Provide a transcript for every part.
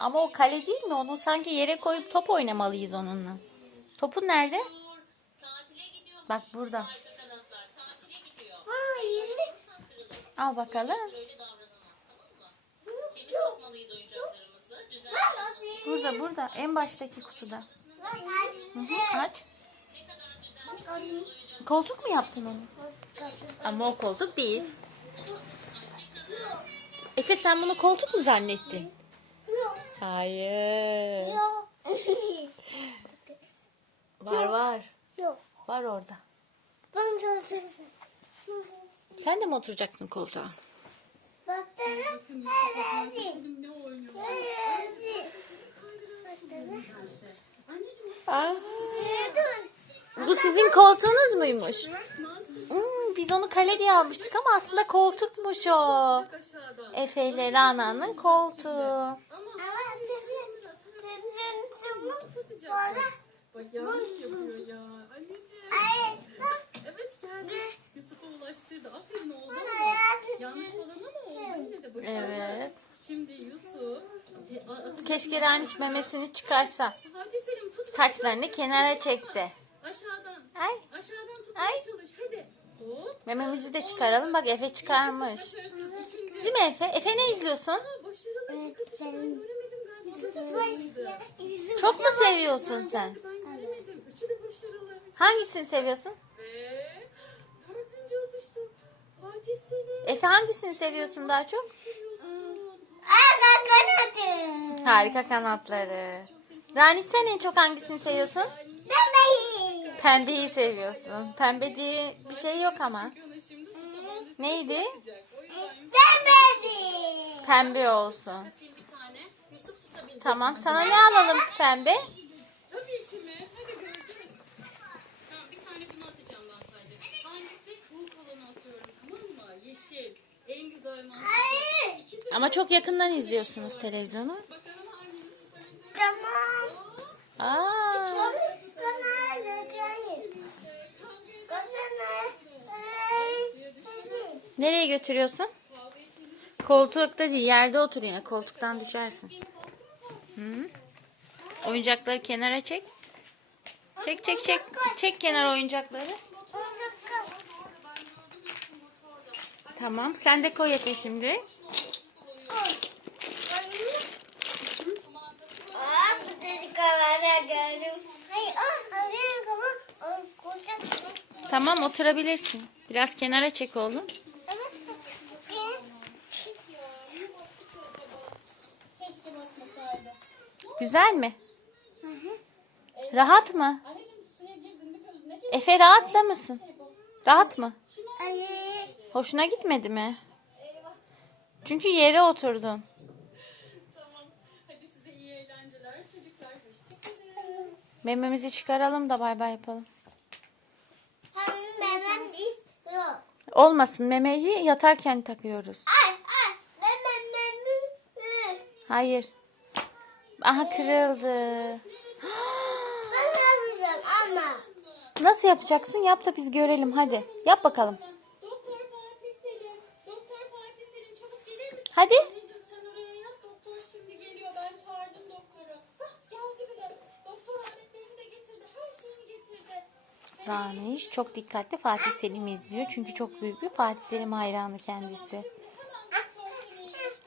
Ama o kale değil mi? Onu sanki yere koyup top oynamalıyız onunla. Topun nerede? Bak burada. Al bakalım. Burada burada. En baştaki kutuda. Hı hı, aç. Koltuk mu yaptın onu? Ama o koltuk değil. Efe sen bunu koltuk mu zannettin? Hayır. Yok. Var var. Yok. Var orada. Ben çalışırım. Sen de mi oturacaksın koltuğa? Baksana. Evet. Evet. Aa, bu sizin koltuğunuz muymuş? Hmm, biz onu kale diye almıştık ama aslında koltukmuş o. Efe ile Rana'nın koltuğu. Ama televizyon sonra Bak yanlış yapıyor ya. Anneciğim. ay Evet geldi. Yusuf'a ulaştırdı. Aferin oğlum. hayatım. Yanlış falan ama oldu. Yine de başarılı. Evet. Şimdi Yusuf. Keşke Raniş memesini çıkarsa. Fatih Selim tut. Saçlarını kenara çekse. Aşağıdan. Ay. Aşağıdan tutmaya Ay. çalış. Hadi. Hop. Mememizi de çıkaralım. Bak Efe çıkarmış. Değil mi Efe? Efe ne izliyorsun? Aa, başarılı. Ben galiba. Başarılıydı. Çok mu seviyorsun sen? Hangisini seviyorsun? Efe hangisini seviyorsun daha çok? Ay kanadı. Harika kanatları. Raniş sen en çok hangisini seviyorsun? De Pembeyi seviyorsun. Pembe diye bir şey yok ama. Neydi? de Pembe olsun. Tamam sana ne alalım pembe? Tabii ki mi? Hadi göreceğiz. Tamam bir tane bunu atacağım ben sadece. Hangisi? Bu kolonu atıyorum tamam mı? Yeşil. En güzel mantıklı. İkisi Ama çok yakından izliyorsunuz televizyonu. bakalım hangisi sence? Tamam. Aa, nereye götürüyorsun? Koltukta değil yerde otur yine koltuktan düşersin. Oyuncakları kenara çek. Çek çek çek. Çek kenar oyuncakları. Tamam sen de koy Efe şimdi. Tamam oturabilirsin. Biraz kenara çek oğlum. Evet. Ee, Keşke basmasaydı. Güzel mi? Rahat mı? Efe rahatla mısın? Rahat mı? Hayır. Hoşuna gitmedi mi? Çünkü yere oturdun. Tamam. Hadi size iyi eğlenceler çocuklar. Hoşçakalın. Mememizi çıkaralım da bay bay yapalım. Memem istiyor. Olmasın memeyi yatarken takıyoruz. Ay, ay, memem memem. Hayır. Aha kırıldı. Ben yapacağım ama. Nasıl yapacaksın? Yap da biz görelim hadi. Yap bakalım. Doktor Fatih Selim. Doktor Fatih Selim çabuk gelir misin? Hadi. Anneciğim sen oraya yat. Doktor şimdi geliyor. Ben çağırdım doktoru. Hah geldi bile. Doktor aletlerini de getirdi. Her şeyini getirdi. Raniş çok dikkatli Fatih Selim'i izliyor. Çünkü çok büyük bir Fatih Selim hayranı kendisi.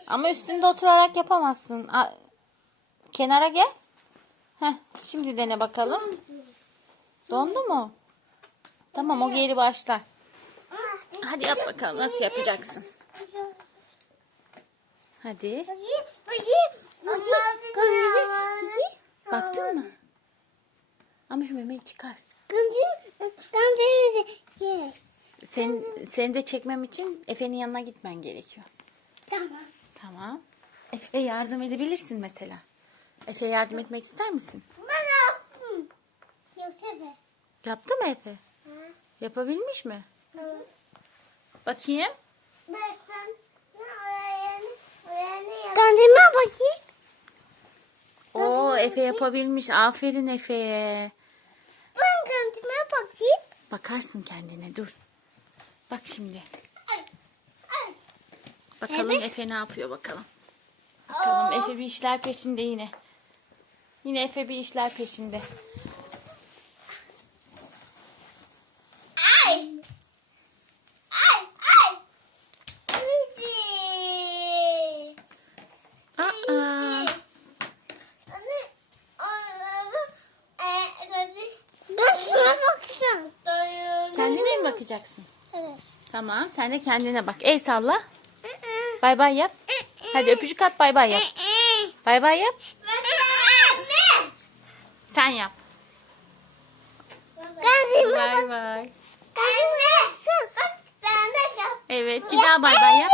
Ama üstünde oturarak yapamazsın. Kenara gel. Heh, şimdi dene bakalım. Dondu mu? Tamam o geri başlar. Hadi yap bakalım nasıl yapacaksın. Hadi. Baktın mı? Ama şu memeyi çıkar. Sen, seni de çekmem için Efe'nin yanına gitmen gerekiyor. Tamam. Tamam. Efe yardım edebilirsin mesela. Efe yardım etmek ister misin? Ben yaptım. Yoksa be. Yaptı mı Efe? Yapabilmiş mi? Bakayım. Ben sen ne öğreni öğreni Kendime bakayım. Oo Efe yapabilmiş. Aferin Efe'ye. Ben kendime bakayım. Bakarsın kendine dur. Bak şimdi. Bakalım Efe ne yapıyor bakalım. Bakalım Efe bir işler peşinde yine. Yine Efe bir işler peşinde. Ay. Ay ay. Bizi. Aa, Anne. Anne. Ee, Dur şuna baksana. kendine mi bakacaksın? Evet. Tamam sen de kendine bak. El salla. Bay bay yap. Hadi öpücük at bay bay yap. Bay bay yap. Sen yap. Bay bay. Evet bir daha bay bay yap.